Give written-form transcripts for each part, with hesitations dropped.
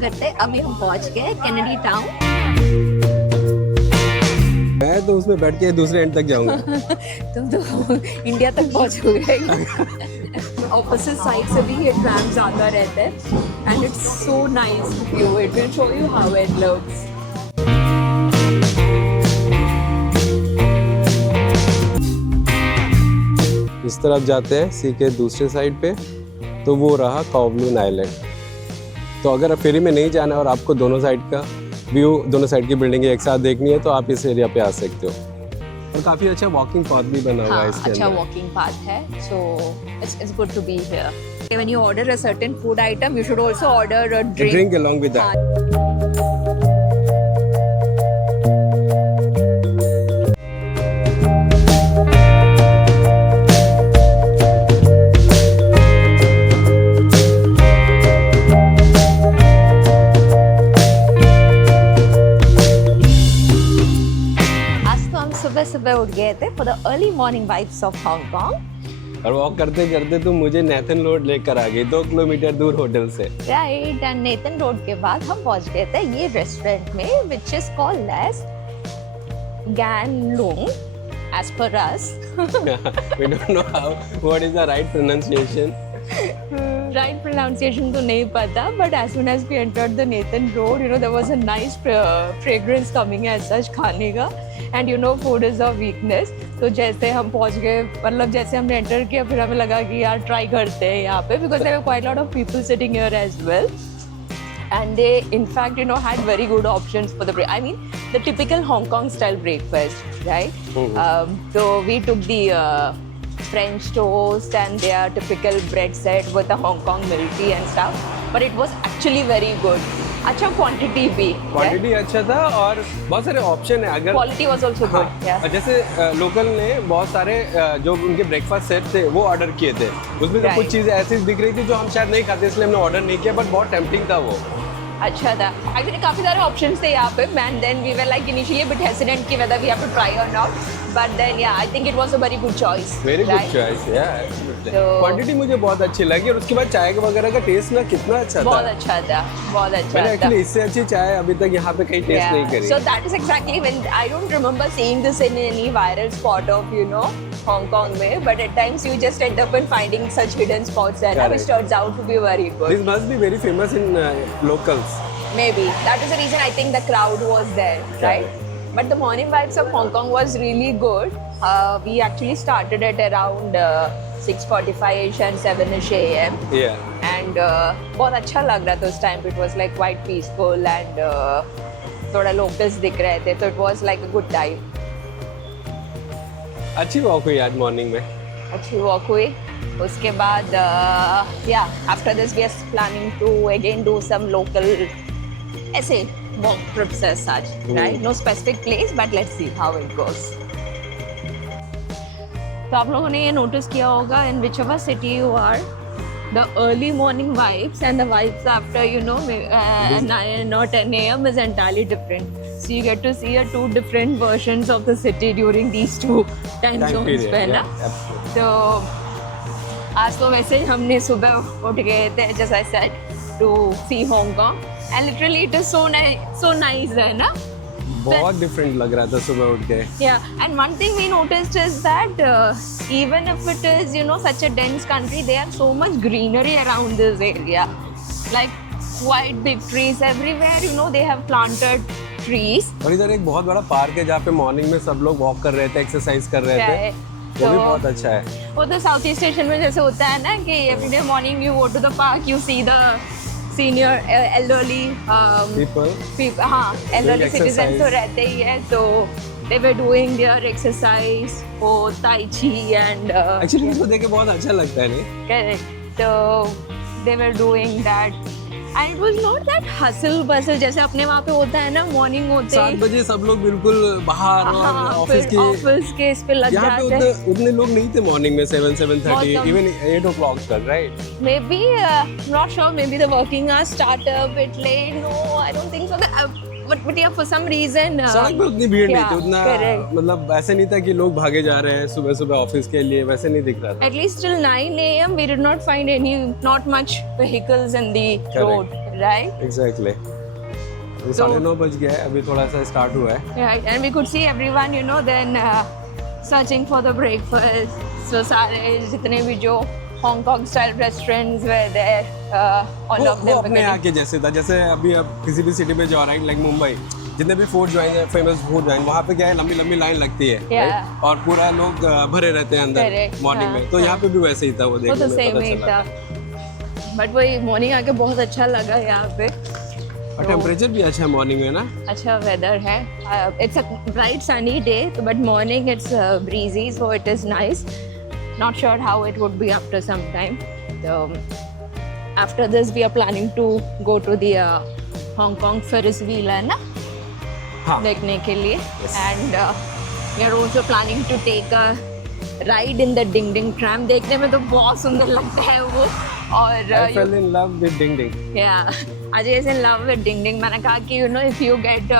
करते अभी हम पहुंच गए कैनेडी टाउन। मैं तो उसमें बैठ के दूसरे एंड तक जाऊंगा। तुम तो इंडिया तक पहुंचोगे। ऑपोजिट साइड से भी ये ट्रैम्स आता रहता है and it's so nice view. It will show you how it looks. इस तरफ जाते हैं सी के दूसरे साइड पे, तो वो रहा कॉवलिन आइलैंड। तो अगर फेरी में नहीं जाना और आपको दोनों साइड का व्यू, दोनों साइड की बिल्डिंग एक साथ देखनी है, तो आप इस एरिया पे आ सकते हो। और काफी अच्छा वॉकिंग पाथ भी बना हुआ है इसके अच्छा अंदर। वॉकिंग पाथ है, so it's good to be here. When you order a certain food item, you should also order a drink. Drink along with that. आज तो हम सुबह सुबह उठ गए थे for the early morning vibes of Hong Kong. और walk करते करते तुम मुझे नेथन रोड लेकर आ गई, 2 किलोमीटर दूर होटल से। Right, and नेथन रोड के बाद हम पहुंच गए थे ये रेस्टोरेंट में, which is called as Gan Lung, as per us. We don't know what is the right pronunciation. Right pronunciation तो नहीं पता, but as soon as we entered the Nathan Road, you know, there was a nice fragrance coming as such खाने का, and you know, food is our weakness. तो जैसे हम पहुंच गए, मतलब जैसे हमने एंटर किया, फिर हमें लगा कि यार ट्राई करते हैं यहाँ पे, because there were quite a lot of people sitting here as well. And they, in fact, you know, had very good options for the I mean, the typical Hong Kong style breakfast, right? So we took the French toast and their typical bread set with the Hong Kong milk tea and stuff. But it was actually very good. अच्छा quantity भी, quantity अच्छा था और बहुत सारे option है। अगर quality was also good. हाँ, जैसे लोकल ने बहुत सारे जो उनके ब्रेकफास्ट सेट थे वो ऑर्डर किए थे, उसमें से कुछ चीज़ें ऐसी दिख रही थी जो हम शायद नहीं खाते, इसलिए हमने ऑर्डर नहीं किया, बट बहुत टेम्पटिंग था वो। अच्छा था। एक्चुअली काफी सारे ऑप्शंस थे यहाँ पे, and then we were like initially bit hesitant कि whether we have to try or not, but then yeah, I think it was a very good choice. Very good right? Choice, yeah. तो- quantity मुझे बहुत अच्छी लगी, और उसके बाद चाय वगैरह का टेस्ट ना कितना अच्छा बहुत था। अच्छा था, बहुत अच्छा मैंने था। एक्चुअली इससे अच्छी चाय अभी तक यहाँ पे कहीं टेस्ट नहीं करी। So that is exactly when I don't remember seeing this in any viral spot of, you know, Hong Kong में, but at times you just end up in finding such hidden spots there, which Correct. turns out to be very good. This must be very famous in locals. Maybe that is the reason I think the crowd was there, right? But the morning vibes of Hong Kong was really good. We actually started at around 6:45ish and 7ish a.m. Yeah. And बहुत अच्छा लग रहा था उस time पे. It was like quite peaceful and थोड़ा locals दिख रहे थे, तो it was like a good time. अच्छी वॉक हुई आज मॉर्निंग में। अच्छी वॉक हुई। उसके बाद after this we are planning to again do some local ऐसे walk trips as such, right? No specific place, but let's see how it goes. तो आप लोगों ने ये नोटिस किया होगा, in whichever city you are, the early morning vibes and the vibes after, you know, 9 or 10 a.m. is entirely different. So you get to see two different versions of the city during these two time zones पे ना। तो आज तो वैसे ही हमने सुबह उठ गए थे, just I said, to see Hong Kong, and literally it is so nice है ना। बहुत डिफरेंट लग रहा था सुबह उठ के। Yeah, and one thing we noticed is that even if it is, you know, such a dense country, there are so much greenery around this area, like quite big trees everywhere. You know, they have planted trees. और इधर एक बहुत बड़ा park है जहाँ पे morning में सब लोग वॉक कर रहे थे, एक्सरसाइज कर रहे थे, वो भी बहुत अच्छा है। वो तो साउथ ईस्ट स्टेशन में जैसे होता है ना कि everyday morning you go to the park, you see the senior elderly people, हाँ, एल्डरली exercise. सिटीजन तो रहते ही है, तो they were doing their exercise for tai chi and actually इसको देख के बहुत अच्छा लगता है नहीं? correct, so they were doing that and it was not that hustle bustle जैसे अपने वहाँ पे होता है ना, मॉर्निंग होते 7 बजे सब लोग बिल्कुल बाहर और हाँ, ऑफिस फिर ऑफिस के इस पे लग यहाँ पे जाते हैं। उतने लोग नहीं थे मॉर्निंग में, 7:30 बहुत इवन 8 o'clock तक, right? Maybe not sure, maybe the working hours start a bit late. No, I don't think so. But yeah, for some reason सड़क पे उतनी भीड़ नहीं yeah, थी, उतना correct. मतलब ऐसे नहीं था कि लोग भागे जा रहे हैं सुबह सुबह ऑफिस के लिए, वैसे नहीं दिख रहा था। At least till 9 a.m. we did not find not much vehicles in the road. right? Exactly तो- 9:30 बज गया है, अभी थोड़ा सा स्टार्ट हुआ है. Right, and we could see everyone, you know, then searching for the breakfast. So सारे जितने भी जो Hong Kong style restaurants were there, all of वो them were अपने getting. यहाँ के जैसे था, जैसे अभी आप किसी भी सिटी में जाओ राइट, लाइक मुंबई, जितने भी फूड ज्वाइन है, फेमस फूड ज्वाइन, वहाँ पे क्या है, लंबी लंबी लाइन लगती है Yeah. right? और पूरा लोग भरे रहते हैं अंदर Correct, मॉर्निंग हाँ, में. तो यहाँ पे भी वैसे ही था, वो वो देखने तो में सेम पता ही चला. था. बट वही मॉर्निंग आके बहुत अच्छा लगा यहाँ पे. और टेम्परेचर भी अच्छा है मॉर्निंग में ना. अच्छा वेदर है. It's a bright sunny day, but morning it's breezy, so it is nice. Not sure how it would be after some time. So, after this, we are planning to go to the Hong Kong Ferris wheel, है ना? हाँ. देखने के लिए. Yes. And we are also planning to take a ride in the Ding Ding tram. देखने में तो बहुत सुंदर लगता है वो. और I fell in love with Ding Ding. yeah, Ajay is in love with Ding Ding. मैंने कहा कि you know if you get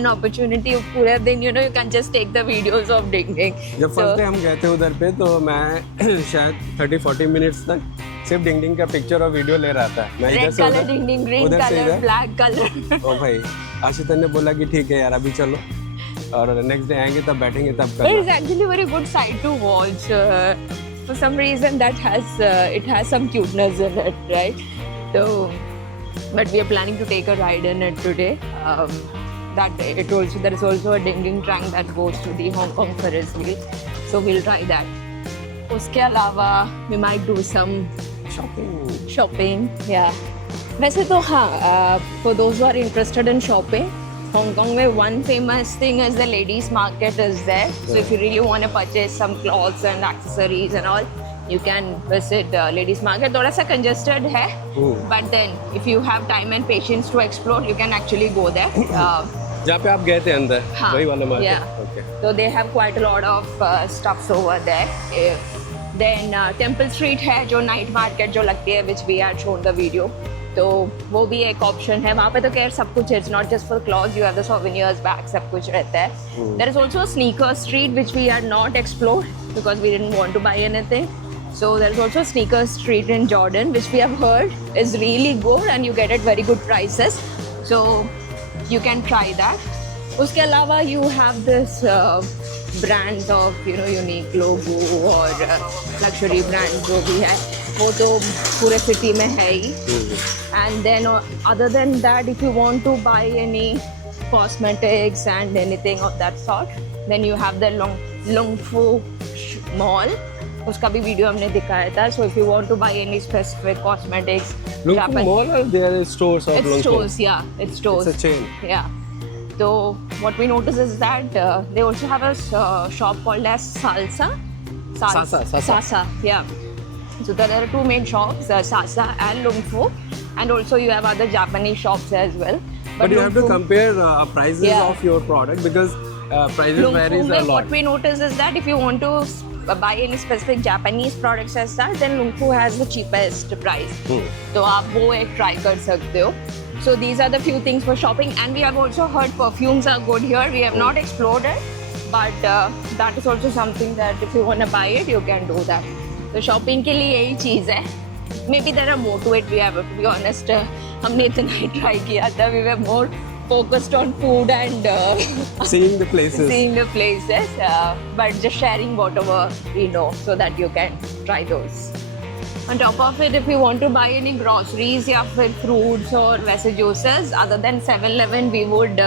an opportunity पूरे दिन you know you can just take the videos of Ding Ding. जब first day हम गए थे उधर पे, तो मैं शायद 30-40 मिनट्स तक सिर्फ डिंग डिंग का पिक्चर और वीडियो ले रहा था. मैं इधर रेड से कलर उधर, Ding Ding, ग्रीन उधर से कलर, इधर. Black colour. ओ भाई, आशितन ने बोला कि ठीक है यार अभी चलो, और नेक्स्ट डे आएंगे तब बैठेंगे तब But it's करना. actually a very good site to watch. For some reason that has it has some cuteness in it, right? So, but we are planning to take a ride in it today. There is also a Ding Ding tram that goes to the Hong Kong Ferris wheel. So we'll try that. उसके अलावा we might do some shopping. Yeah. वैसे तो हाँ, for those who are interested in shopping, Hong Kong में one famous thing is the ladies market is there. So if you really want to purchase some clothes and accessories and all, you can visit ladies market. थोड़ा सा congested है, but then if you have time and patience to explore, you can actually go there. जहाँ पे आप गए थे अंदर, हाँ, वही वाला market. yeah. Okay. So they have quite a lot of stuffs over there. Then Temple Street है जो night market जो लगती है, which we had shown the video. तो वो भी एक ऑप्शन है. वहाँ पे तो खैर सब कुछ है. It's not just for clothes. You have the souvenirs, bags, सब कुछ रहता है. There is also a sneaker street which we had not explored because we didn't want to buy anything. So there is also a sneaker street in Jordan which we have heard is really good and you get at very good prices. So you can try that. उसके अलावा you have this brands of you know Uniqlo और luxury brands जो भी है वो तो पूरे city में है ही. And then other than that, if you want to buy any cosmetics and anything of that sort, then you have the Lung Fu Mall. उसका भी वीडियो हमने दिखाया था. So if you want to buy any specific cosmetics, Lung Fu Mall, or there are stores of it's Lung Fu? stores, yeah, it's stores. It's a chain. Yeah. So what we notice is that they also have a shop called as Sasa. Sasa, yeah. So there are two main shops, Sasa and Lung Fu, and also you have other Japanese shops as well. But you Lung have to Fu- compare prices Yeah. of your product because prices Lung Fu varies a में lot. what we notice is that if you want to buy any specific Japanese products as such, then Lung Fu has the cheapest price. तो आप वो एक try कर सकते हो. So these are the few things for shopping, and we have also heard perfumes are good here. We have not explored it, but that is also something that if you want to buy it, you can do that. So shopping के लिए यही चीज़ है. Maybe there are more to it. We have to be honest. हमने इतना ही try किया था. We were more focused on food and Seeing the places. seeing the places, but just sharing whatever we know so that you can try those. On top of it, if you want to buy any groceries या फिर fruits और वैसे juices, other than 7-Eleven, we would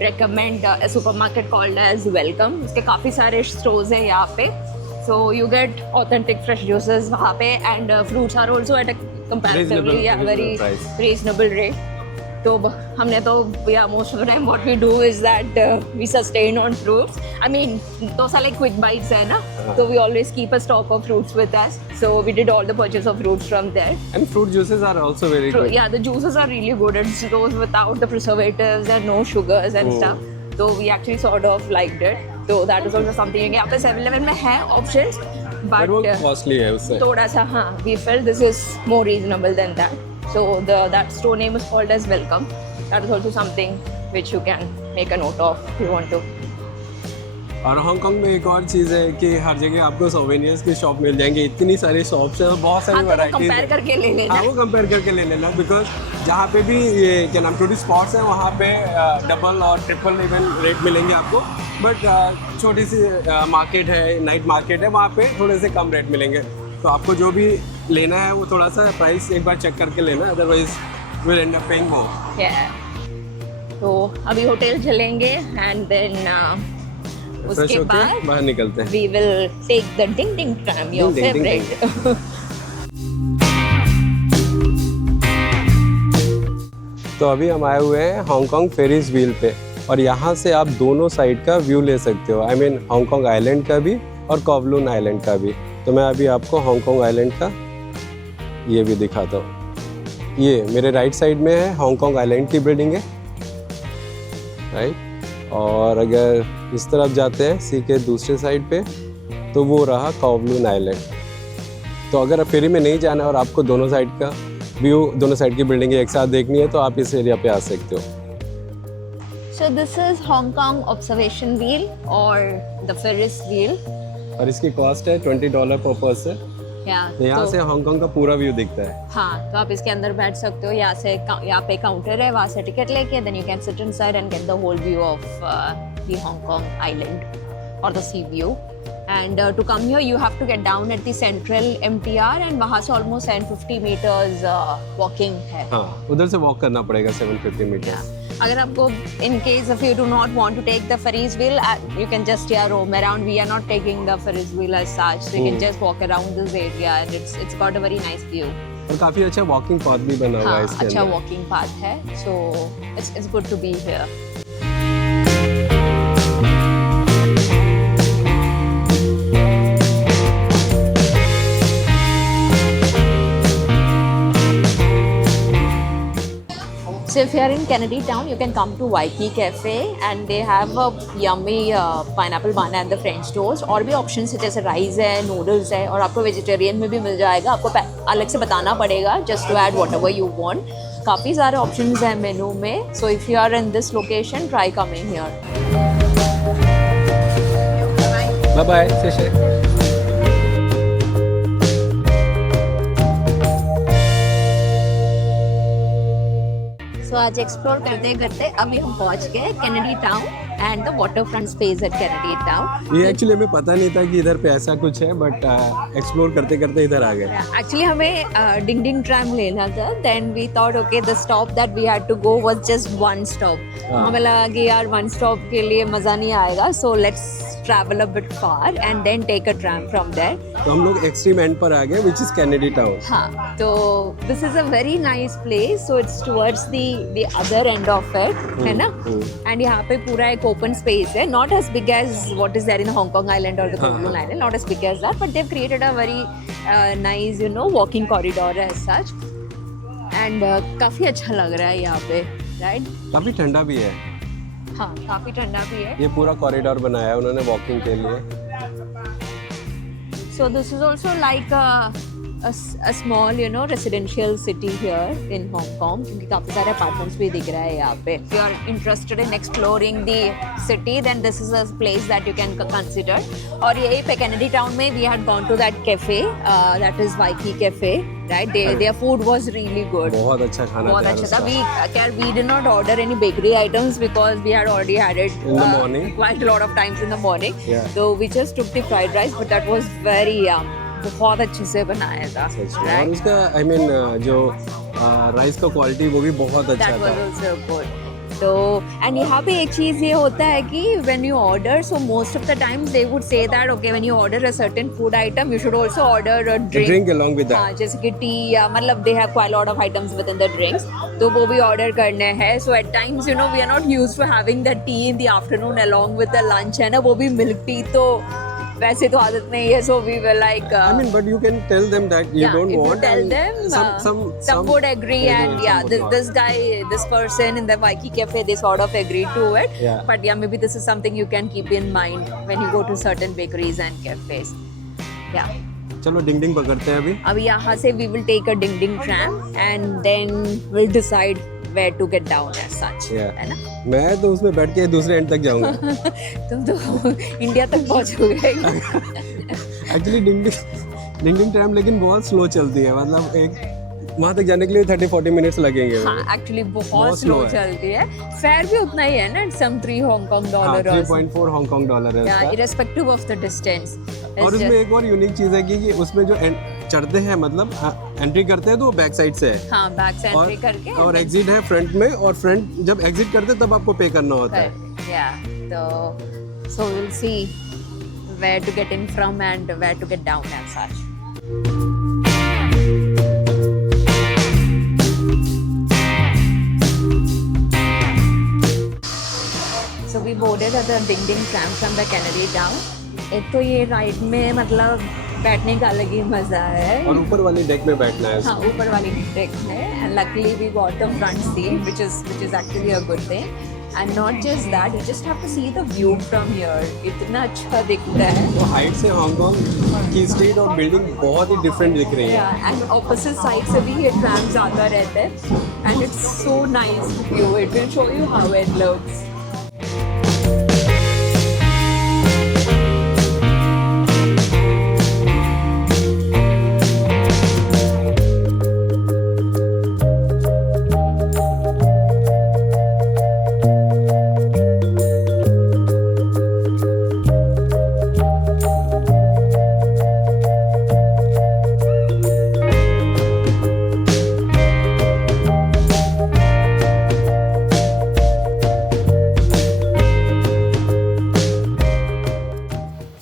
recommend a supermarket called as Welcome. उसके काफ़ी सारे stores हैं यहाँ पे. So you get authentic fresh juices वहाँ पे, and fruits are also at a comparatively very reasonable price. reasonable rate. तो हमने तो yeah, most of the time what we do is that we sustain on fruits. I mean, those are like quick bites है ना, so we always keep a stock of fruits with us. So we did all the purchase of fruits from there. And fruit juices are also very good. Yeah, the juices are really good. It's those without the preservatives and no sugars and stuff. So we actually sort of liked it. So that is also something. यहाँ पे 7-Eleven में है options, But वो but costly है उससे. थोड़ा सा हाँ, we felt this is more reasonable than that. So that store name is called as Welcome. That is also something which you can make a note of if you want to. और Hong Kong में एक और चीज़ है कि हर जगह आपको souvenirs की shop मिल जाएंगे, इतनी सारी शॉप्स हैं और बहुत सारी वैरायटीज कंपेयर करके ले लेना। हाँ, वो कंपेयर करके ले लेना, बिकॉज जहाँ पे भी ये क्या नाम टूरिस्ट स्पॉट्स हैं वहाँ पे डबल और ट्रिपल इवन रेट मिलेंगे आपको, बट छोटी सी मार्केट है, नाइट मार्केट है, वहाँ पे थोड़े से कम रेट मिलेंगे। तो आपको जो भी लेना है वो थोड़ा सा प्राइस एक बार चेक करके लेना, otherwise will and up paying more. तो अभी होटल चलेंगे एंड देन फ्रेश उसके होके बाद बाहर निकलते हैं। we will take the ding ding tram, your Ding ding ding favorite. तो अभी हम आए हुए हैं हांगकांग फेरिस व्हील पे और यहाँ से आप दोनों साइड का व्यू ले सकते हो, आई मीन हांगकांग आइलैंड का भी और कॉवलून आइलैंड का भी। तो मैं अभी आपको हांगकांग आइलैंड का ये भी दिखाता हूँ। ये मेरे राइट साइड में है हांगकांग आइलैंड की बिल्डिंग है, राइट। और अगर इस तरफ जाते हैं सी के दूसरे साइड पे तो वो रहा कॉवलून आइलैंड। तो अगर आप फेरी में नहीं जाना है और आपको दोनों साइड का व्यू, दोनों साइड की बिल्डिंगें एक साथ देखनी है तो आप इस एरिया पे आ सकते हो। So this is Hong Kong observation wheel or the Ferris wheel. और इसकी कॉस्ट है $20 पर पर्सन। तो यहाँ से हांगकांग का पूरा व्यू दिखता है। हाँ, तो आप इसके अंदर बैठ सकते हो। यहाँ पे काउंटर है, वहाँ से टिकट लेके then you can sit inside and get the whole view of the Hong Kong island और the sea view. And to come here, you have to get down at the central MTR and वहाँ से almost 150 meters walking है। हाँ, उधर से walk करना पड़ेगा 750 metre. अगर आपको in case if you do not want to take the Ferris wheel, you can just roam around. We are not taking the Ferris wheel as such, so you can just walk around this area and it's got a very nice view. और काफी अच्छा walking path भी बना हुआ है इसके अच्छा अंदर। वॉकिंग पाथ है, so it's good to be here. So if you are in Kennedy Town, you can come to Waikiki Cafe and they have a yummy pineapple banana and the French toast. और भी options है जैसे rice है, noodles है और आपको vegetarian में भी मिल जाएगा। आपको अलग से बताना पड़ेगा just to add whatever you want. काफ़ी सारे options हैं मेनू में. So if you are in this location, try coming here. Bye bye, Seshe. तो आज एक्सप्लोर करते करते अभी हम पहुंच गए Kennedy town and the water front space at Kennedy town. ये एक्चुअली हमें पता नहीं था कि इधर पे ऐसा कुछ है, बट एक्सप्लोर करते करते इधर आ गए। एक्चुअली हमें डिंग डिंग ट्रैम लेना था, then we thought okay the stop that we had to go was just one stop. हमें लगा कि यार वन स्टॉप के लिए मज़ा नहीं आएगा, so let's travel a bit far and then take a tram from there. तो हम लोग एक्सट्रीम एंड पर आ गए, which is Kennedy Town. हाँ, तो this is a very nice place, so it's towards the other end of it, है ना? And यहाँ पे पूरा एक open space है, not as big as what is there in the Hong Kong Island or the Kowloon Island, not as big as that, but they've created a very nice, you know, walking corridor as such. And काफी अच्छा लग रहा है यहाँ पे, right? काफी ठंडा भी है। हाँ, काफी ठंडा भी है। ये पूरा कॉरिडोर बनाया है उन्होंने वॉकिंग के लिए। So this is also like a small, you know, residential city here in Hong Kong. क्योंकि काफी सारे apartments भी दिख रहा है यहाँ पे। If you are interested in exploring the city, then this is a place that you can consider. और यही पे Kennedy Town में we had gone to that cafe, that is Waikiki Cafe, right? Their food was really good. बहुत अच्छा खाना बहुत अच्छा था। We did not order any bakery items because we had already had it in the morning, quite a lot of times in the morning. Yeah. So we just took the fried rice, but that was very बहुत अच्छे से बनाया था। और उसका I mean जो rice का quality वो भी बहुत अच्छा That was था। also good. तो एंड यहाँ पे एक चीज़ ये होता है कि when you order, so most of the times they would say that okay when you order a certain food item you should also order a drink along with that. हाँ, जैसे कि टी या मतलब they have quite a lot of items within the drinks, तो वो भी order करने हैं। So at times you know we are not used to having the tea in the afternoon along with the lunch, है ना, वो भी milk tea तो वैसे तो आदत नहीं है, so we were like I mean, but you can tell them that you don't if want. you tell and them, some would agree, and yeah, this guy, this person in the Waikiki Cafe, they sort of agreed to it. Yeah. But yeah, maybe this is something you can keep in mind when you go to certain bakeries and cafes. Yeah. चलो डिंग डिंग पकड़ते हैं अभी। अब यहाँ से we will take a ding ding tram and then we'll decide where to get down as such, Yeah. है ना? मैं तो उसमें बैठ के दूसरे एंड तक जाऊंगा. तुम तो इंडिया तक पहुंचोगे. एक्चुअली डिंगडिंग ट्रैम लेकिन बहुत स्लो चलती है, मतलब एक वहाँ तक जाने के लिए 30-40 मिनट्स लगेंगे. हाँ, एक्चुअली बहुत बहुत स्लो slow है. चलती है. फेयर भी उतना ही है ना, सम 3 हांगकांग हाँ, डॉलर 3.4 हांगकांग डॉलर है उसका. irrespective of the distance. और उसमें एक और यूनिक चीज़ है कि उसमें जो चढ़ते हैं, मतलब एंट्री करते हैं तो वो बैक साइड से है. हाँ, बैक से और एंट्री करके और एग्जिट है फ्रंट में, और फ्रंट जब एग्जिट करते हैं तब आपको पे करना होता है. so we'll see where to get in from and where to get down as such. So we boarded at the Ding Ding tram from the Canary Town. एक तो ये राइड में मतलब बैठने का अलग ही मजा है. और ऊपर वाली डेक में बैठना है. हाँ, ऊपर वाली डेक में. And luckily we got the front seat, which is actually a good thing. And not just that, you just have to see the view from here. इतना अच्छा दिखता है. तो हाइट से हांगकांग की स्ट्रीट और बिल्डिंग बहुत ही डिफरेंट दिख रही है. Yeah, and opposite side से भी ये ट्रैम्स आता रहता है. And it's so nice view. It will show you how it looks.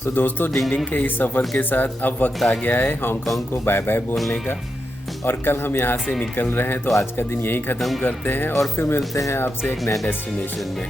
तो दोस्तों, डिंगडिंग के इस सफ़र के साथ अब वक्त आ गया है हांगकांग को बाय बाय बोलने का. और कल हम यहाँ से निकल रहे हैं, तो आज का दिन यहीं ख़त्म करते हैं और फिर मिलते हैं आपसे एक नए डेस्टिनेशन में.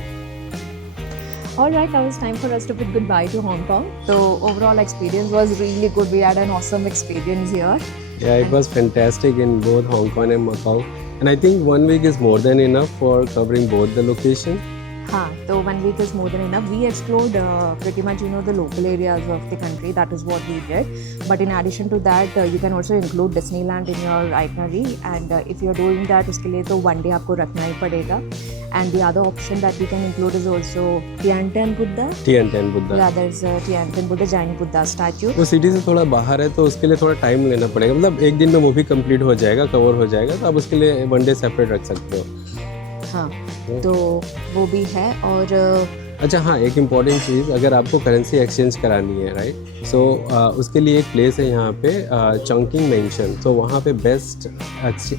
Alright, now it's time for us to bid goodbye to Hong Kong. So overall experience was really good. We had an awesome experience here. Yeah, it was fantastic in both Hong Kong and Macau. And I think 1 week is more than enough for covering both the location. हाँ, तो 1 week is more than enough. We explored pretty much, the local areas of the country. That is what we did. But in addition to that, you can also include Disneyland in your itinerary. And if you're doing that, उसके लिए तो 1 day आपको रखना ही पड़ेगा. And the other option that we can include is also Tiananmen Buddha. Tiananmen Buddha. Yeah, there's a Tiananmen Buddha, Jain Buddha statue. वो city से थोड़ा बाहर है, तो उसके लिए थोड़ा टाइम लेना पड़ेगा. मतलब एक दिन में वो भी कंप्लीट हो जाएगा, कवर हो जाएगा. तो आप उसके लिए 1 डे सेपरेट रख सकते हो. हाँ, तो वो भी है. और अच्छा हाँ, एक इम्पॉर्टेंट चीज़, अगर आपको करेंसी एक्सचेंज करानी है, राइट, सो उसके लिए एक प्लेस है यहाँ पे, चॉन्किंग मेंशन. तो वहाँ पे बेस्ट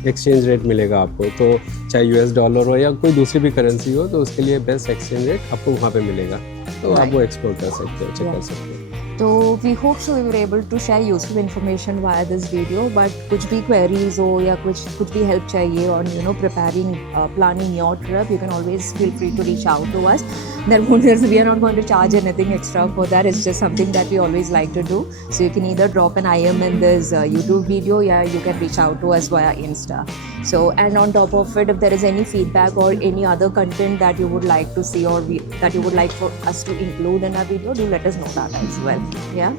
एक्सचेंज रेट मिलेगा आपको. तो चाहे US डॉलर हो या कोई दूसरी भी करेंसी हो, तो उसके लिए बेस्ट एक्सचेंज रेट आपको वहाँ पे मिलेगा. तो आप वो एक्सप्लोर कर सकते हो, चेक कर सकते हो. तो we hope so we were able to share useful information via this video. But कुछ भी queries हो या कुछ भी help चाहिए on preparing planning your trip, you can always feel free to reach out to us. We are not going to charge anything extra for that. It's just something that we always like to do. So you can either drop an IM in this YouTube video, or you can reach out to us via Insta. So, and on top of it, if there is any feedback or any other content that you would like to see or that you would like for us to include in our video, do let us know that as well. Yeah.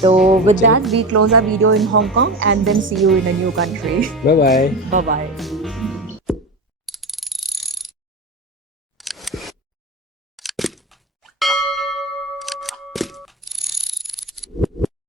So with that, we close our video in Hong Kong and then see you in a new country. Bye bye. Bye bye.